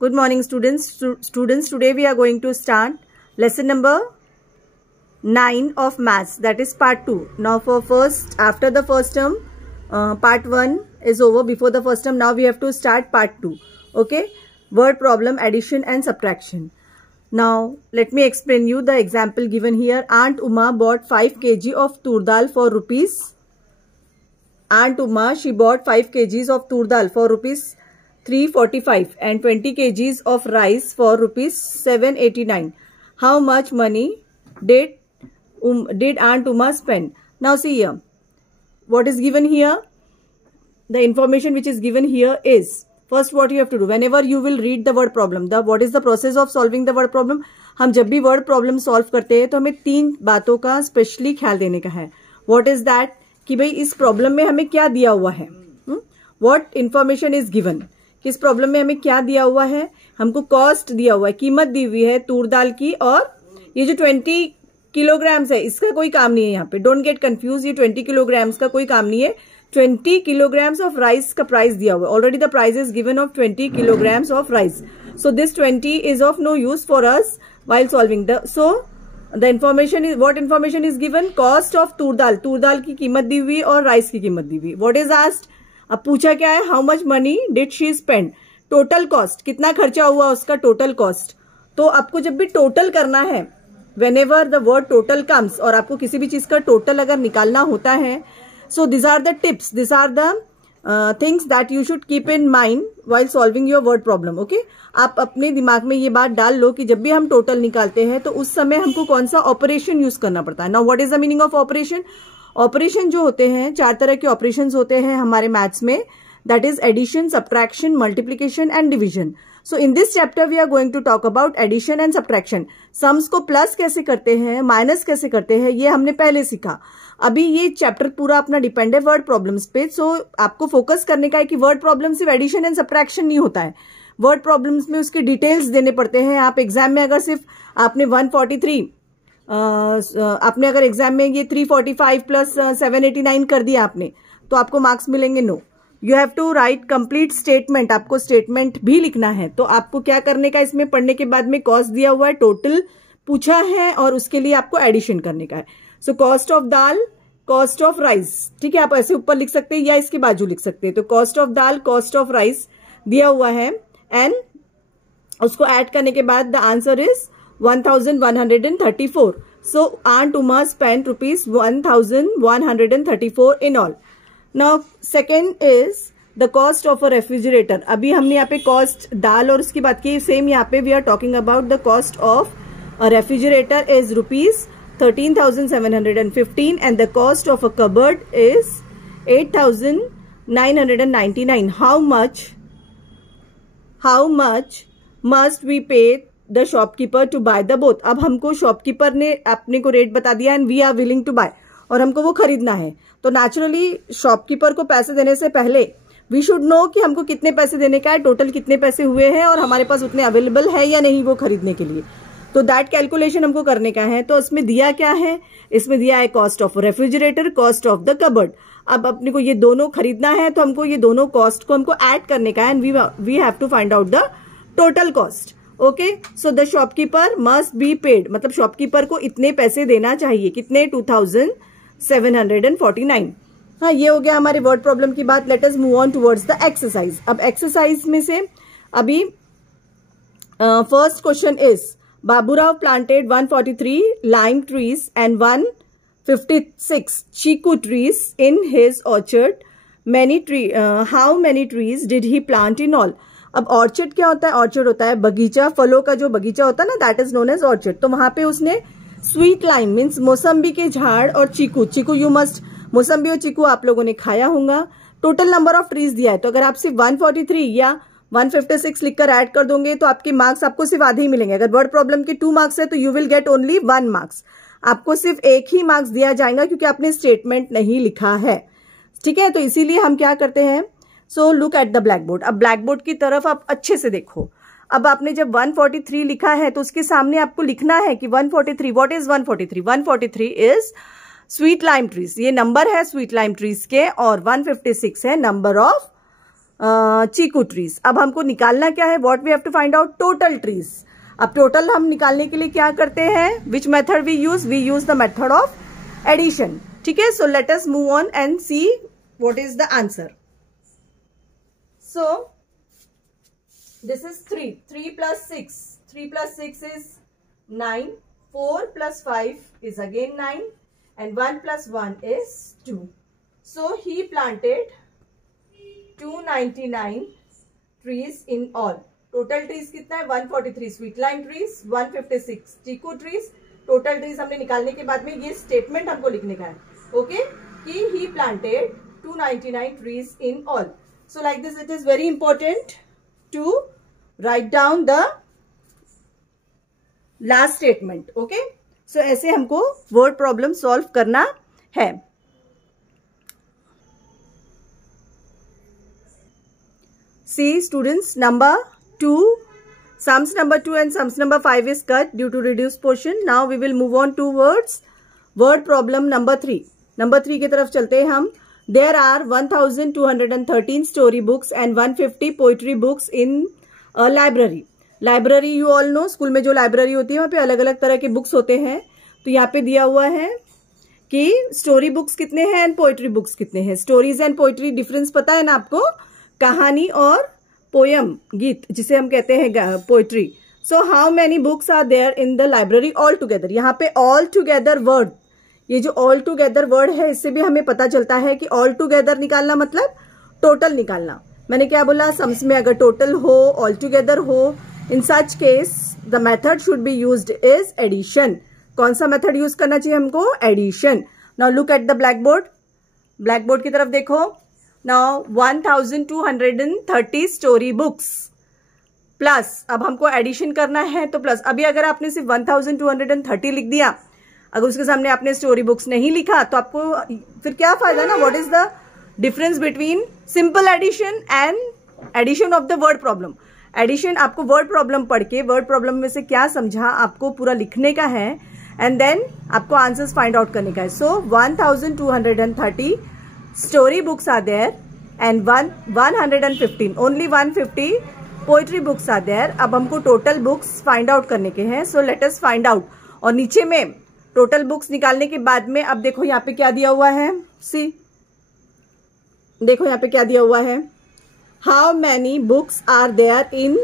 Good morning, students. Students, today we are going to start lesson number 9 of maths, that is part 2. Now for after the first term, part 1 is over. Before the first term, now we have to start part 2. Okay, word problem, addition and subtraction. Now let me explain you the example given here. Aunt Uma bought 5 kg of tur dal for rupees. Aunt Uma, she bought 5 kgs of tur dal for rupees 345 and 20 kgs of rice for rupees 789. How much money did Aunt Uma spend? Now see here, what is given here? The information which is given here is, first what you have to do, whenever you will read the word problem, what is the process of solving the word problem? हम जब भी word problem solve करते हैं तो हमें 3 बातों का specially ख्याल देने का है. What is that? कि भाई इस प्रॉब्लम में हमें क्या दिया हुआ है. What information is given? किस प्रॉब्लम में हमें क्या दिया हुआ है? हमको कॉस्ट दिया हुआ है, कीमत दी हुई है तूर दाल की, और ये जो 20 किलोग्राम्स है इसका कोई काम नहीं है यहाँ पे. डोंट गेट कंफ्यूज, ये 20 किलोग्राम्स का कोई काम नहीं है. 20 kilograms of rice का प्राइस दिया हुआ है. Already the price is given of 20 kilograms of rice. So this 20 is of no use for us while solving the. So the information is, what information is given? Cost of tur dal की कीमत दी हुई और rice की कीमत दी हुई. What is asked? अब पूछा क्या है? How much money did she spend? Total cost, कितना खर्चा हुआ उसका टोटल कॉस्ट. तो आपको जब भी टोटल करना है, whenever the word total comes, और आपको किसी भी चीज का टोटल अगर निकालना होता है, so these are the tips, these are the things that you should keep in mind while solving your word problem. Okay, आप अपने दिमाग में ये बात डाल लो कि जब भी हम टोटल निकालते हैं तो उस समय हमको कौन सा ऑपरेशन यूज करना पड़ता है. Now what is the meaning of operation? Operation जो होते हैं, 4 तरह के ऑपरेशंस होते हैं हमारे मैथ्स में, that is addition, subtraction, multiplication and division. So in this chapter we are going to talk about addition and subtraction. Sums को प्लस कैसे करते हैं, माइनस कैसे करते हैं, ये हमने पहले सीखा. अभी ये चैप्टर पूरा अपना डिपेंड है वर्ड प्रॉब्लम्स पे. सो आपको फोकस करने का है कि वर्ड प्रॉब्लम सिर्फ एडिशन एंड सब्ट्रैक्शन नहीं होता है. वर्ड प्रॉब्लम्स में उसके डिटेल्स देने पड़ते हैं. आप एग्जाम में अगर सिर्फ आपने 143 आपने अगर एग्जाम में ये 345 प्लस 789 कर दिया आपने, तो आपको मार्क्स मिलेंगे? No. You have to write complete statement. आपको स्टेटमेंट भी लिखना है. तो आपको क्या करने का, इसमें पढ़ने के बाद में कॉस्ट दिया हुआ है, टोटल पूछा है, और उसके लिए आपको एडिशन करने का है. So cost of dal, cost of rice, ठीक है, आप ऐसे ऊपर लिख सकते हैं या इसके बाजू लिख सकते हैं. तो cost of dal, cost of rice दिया हुआ है, एंड उसको ऐड करने के बाद the answer is 1134. So Aunt Uma spent rupees 1134 in all. Now second is the cost of a refrigerator. अभी हमने यहाँ पे कॉस्ट दाल और उसकी बात की, सेम यहाँ पे we are talking about the cost of a refrigerator is rupees 13,715 and the cost of a cupboard is 8,999. How much must we pay the shopkeeper to buy the both? अब हमको shopkeeper ने अपने को rate बता दिया and we are willing to buy, और हमको वो खरीदना है. तो नेचुरली शॉपकीपर को पैसे देने से पहले वी शुड नो कि हमको कितने पैसे देने का है, टोटल कितने पैसे हुए हैं, और हमारे पास उतने अवेलेबल है या नहीं वो खरीदने के लिए. तो दैट कैलकुलेशन हमको करने का है. तो इसमें दिया क्या है? इसमें दिया है cost of refrigerator, cost of the cupboard. अब अपने को ये दोनों खरीदना है, तो हमको ये दोनों कॉस्ट को हमको ऐड करने का है, and we have to find out the total cost. Okay, so the shopkeeper must be paid, मतलब शॉपकीपर को इतने पैसे देना चाहिए. कितने? 2,749. हाँ, ये हो गया हमारे वर्ड प्रॉब्लम की बात. Late us move on towards the exercise. अब एक्सरसाइज में से अभी first question is, Baburao planted 143 lime trees and 156 chiku trees in his orchard. How many trees did he plant in all? अब ऑर्चर्ड क्या होता है? ऑर्चर्ड होता है बगीचा, फलों का जो बगीचा होता है ना, that is known as orchard. तो वहां पे उसने स्वीट लाइम मीन्स मौसम्बी के झाड़ और चीकू यू मस्ट, मौसम्बी और चीकू आप लोगों ने खाया होगा. टोटल नंबर ऑफ ट्रीज दिया है, तो अगर आप सिर्फ 143 या 156 लिखकर ऐड कर दोगे तो आपके मार्क्स आपको सिर्फ आधे ही मिलेंगे. अगर वर्ड प्रॉब्लम के 2 मार्क्स है तो you will get only 1 marks. आपको सिर्फ एक ही मार्क्स दिया जाएगा क्योंकि आपने स्टेटमेंट नहीं लिखा है. ठीक है, तो इसीलिए हम क्या करते हैं, so look at the black board. अब ब्लैक बोर्ड की तरफ आप अच्छे से देखो. अब आपने जब 143 लिखा है तो उसके सामने आपको लिखना है कि 143, what is 143? 143 is sweet lime trees, ये नंबर है स्वीट लाइम ट्रीज के, और 156 है नंबर ऑफ चीकू ट्रीज। अब हमको निकालना क्या है, what we have to find out, total trees. अब टोटल हम निकालने के लिए क्या करते हैं, which method we use the method of addition. ठीक है, so let us move on and see what is the answer. So this is 3 plus 6, 3 plus 6 is 9, 4 plus 5 is again 9 and 1 plus 1 is 2. So he planted 299 trees in all. Total trees कितना है, 143 sweet lime trees, 156 चीकू trees. Total trees हमने निकालने के बाद में ये statement हमको लिखने का है, ओके, कि he planted 299 trees in all. So like this it is very important to write down the last statement. Okay, so ऐसे हमको वर्ड प्रॉब्लम सॉल्व करना है। See students, number 2, sums number 2 and sums number 5 is cut due to reduced portion. Now we will move on to word problem number 3. Number 3 की तरफ चलते हैं हम। There are 1213 story books and 150 poetry books in a library. Library you all know, school में जो library होती है वहाँ पे अलग अलग तरह के बुक्स होते हैं। तो यहाँ पे दिया हुआ है कि स्टोरी बुक्स कितने हैं एंड पोएट्री बुक्स कितने हैं। स्टोरीज एंड पोएट्री डिफरेंस पता है ना आपको, कहानी और पोयम, गीत, जिसे हम कहते हैं poetry. So how many books are there in the library all together. यहाँ पे ऑल टुगेदर वर्ड, ये जो ऑल टुगेदर वर्ड है इससे भी हमें पता चलता है कि ऑल टुगेदर निकालना मतलब टोटल निकालना। मैंने क्या बोला, सम्स में अगर टोटल हो, ऑल टुगेदर हो, in such case the method should be used is addition. कौन सा मेथड यूज करना चाहिए हमको, addition. Now look at the black board, black board की तरफ देखो। Now 1230 स्टोरी बुक्स प्लस, अब हमको एडिशन करना है तो प्लस। अभी अगर आपने सिर्फ 1230 लिख दिया, अगर उसके सामने आपने स्टोरी बुक्स नहीं लिखा तो आपको फिर क्या फायदा ना। What is the difference between simple addition and addition of the word problem. Addition आपको वर्ड प्रॉब्लम पढ़ के वर्ड प्रॉब्लम में से क्या समझा आपको पूरा लिखने का है एंड देन आपको आंसर्स फाइंड आउट करने का है। सो 1230 story books are there and 115, only 150 poetry books are there. अब हमको total books find out करने के हैं, so let us find out। और नीचे में total books निकालने के बाद में अब देखो यहाँ पे क्या दिया हुआ है, see, देखो यहाँ पे क्या दिया हुआ है, how many books are there in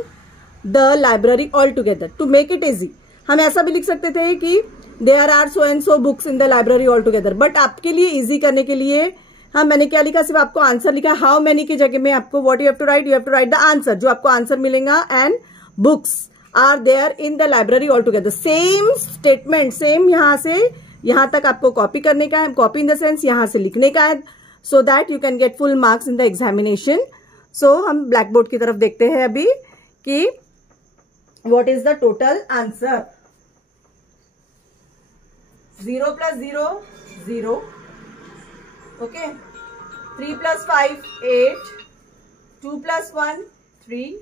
the library all together। to make it easy हम ऐसा भी लिख सकते थे कि there are so and so books in the library all together, but आपके लिए easy करने के लिए हाँ मैंने क्या लिखा, सिर्फ आपको आंसर लिखा। हाउ मेनी की जगह में आपको what you have to write, you have to write the answer, जो आपको आंसर मिलेगा। And books are there in the library all together. Same statement, same यहाँ से यहाँ तक आपको कॉपी करने का है, कॉपी इन द सेंस यहाँ से लिखने का है, so that you can get full marks in the examination. So हम ब्लैक बोर्ड की तरफ देखते हैं अभी कि what is the total answer. 0 plus 0 0, okay, 3 plus 5 8, 2 plus 1 3,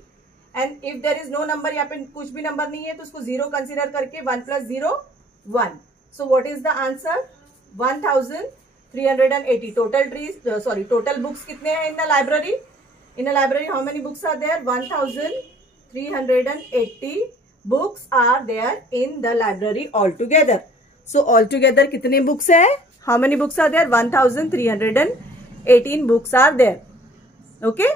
and if there is no number, यहाँ पे कुछ भी नंबर नहीं है तो उसको 0 कंसीडर करके 1 plus 0 1. So what is the answer? 1380. Total trees, total books कितने हैं in the library? In a library how many books are there? 1380 books are there in the library altogether. So altogether कितने books हैं? How many books are there? 1318 books are there. Okay.